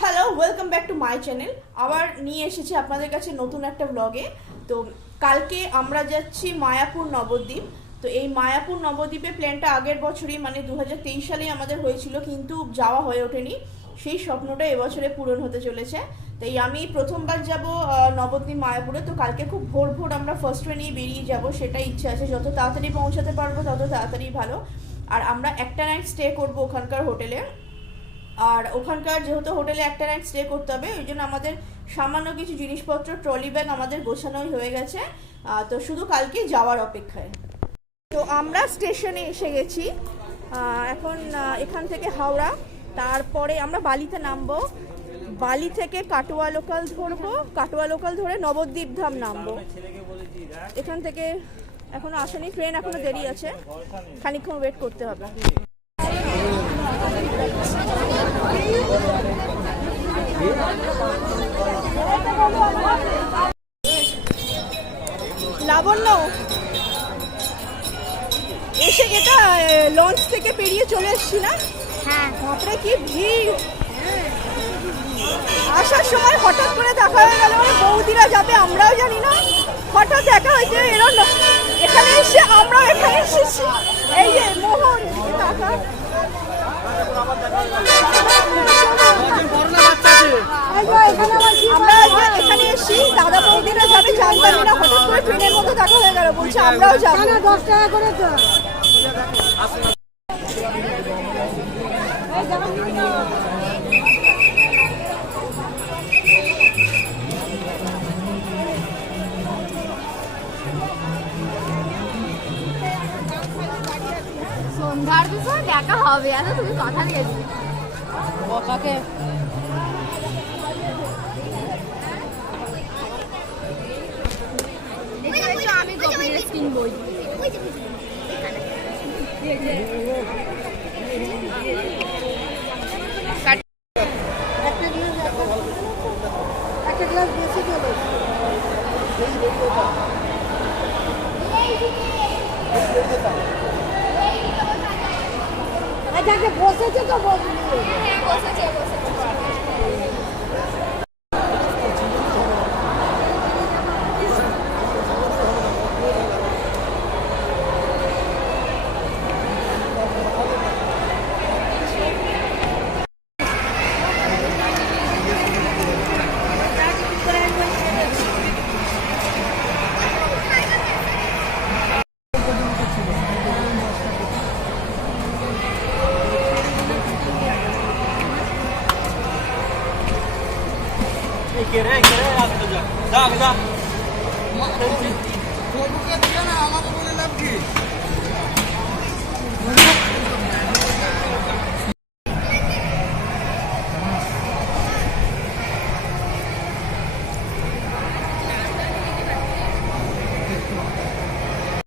Hello, welcome back to my channel. আবার নিয়ে এসেছি আপনাদের কাছে নতুন একটা ব্লগে। তো কালকে আমরা যাচ্ছি মায়াপুর নবদ্বীপ। তো এই মায়াপুর নবদ্বীপের প্ল্যানটা আগের বছরই মানে 2023 সালেই আমাদের হয়েছিল, কিন্তু যাওয়া হয়ে ওঠেনি। সেই স্বপ্নটা এবছরে পূরণ হতে চলেছে। তাই আমি প্রথমবার যাব নবদ্বীপ মায়াপুরে। তো কালকে খুব ভোর ভোর আমরা ফার্স্ট ট্রেনেই বেরিয়ে যাব, সেটাই ইচ্ছা আছে। যত তাড়াতাড়ি পৌঁছাতে পারবো তত তাড়াতাড়ি ভালো। আর আমরা একটা নাইট স্টে করবো ওখানকার হোটেলে। আর ওখানকার যেহেতু হোটেলে একটা নাইট স্টে করতে হবে, ওই জন্য আমাদের সামান্য কিছু জিনিসপত্র ট্রলি ব্যাগ আমাদের গোছানোই হয়ে গেছে। তো শুধু কালকে যাওয়ার অপেক্ষায়। তো আমরা স্টেশনে এসে গেছি। এখন এখান থেকে হাওড়া, তারপরে আমরা বালিতে নামবো। বালি থেকে কাটোয়া লোকাল ধরবো, কাটোয়া লোকাল ধরে নবদ্বীপ ধাম নামবো। এখান থেকে এখনো আসেনি ট্রেন, এখনো দেরি আছে, খানিকক্ষণ ওয়েট করতে হবে। লাবণ্য এসে এটা লঞ্চ থেকে পেরিয়ে চলে এসছি না? হ্যাঁ, বাপরে কি ভিড়! আসার সময় হঠাৎ করে দেখা হয়ে গেল, মানে বৌদিরা যাবে আমরাও জানি না, হঠাৎ দেখা হয়েছে। এরা এখানে এসে আমরাও এখানে এসেছি। এই যে মোহন টাকা আমরা এখানে এসেছি, দাদা বৌদিরা যাবে জানতামই না, হঠাৎ করে ট্রেনের মধ্যে দেখা হয়ে গেল, বলছে আমরাও যাবো। 10 টাকা করে তো। সন্ধ্যার বিষয় দেখা হবে, এত তুমি কথা দিয়েছি বকাকে। আমি গোপীর স্কিন বই একটা গ্লাস বেশি দেবো। আচ্ছা, বসেছে তো বসেছে।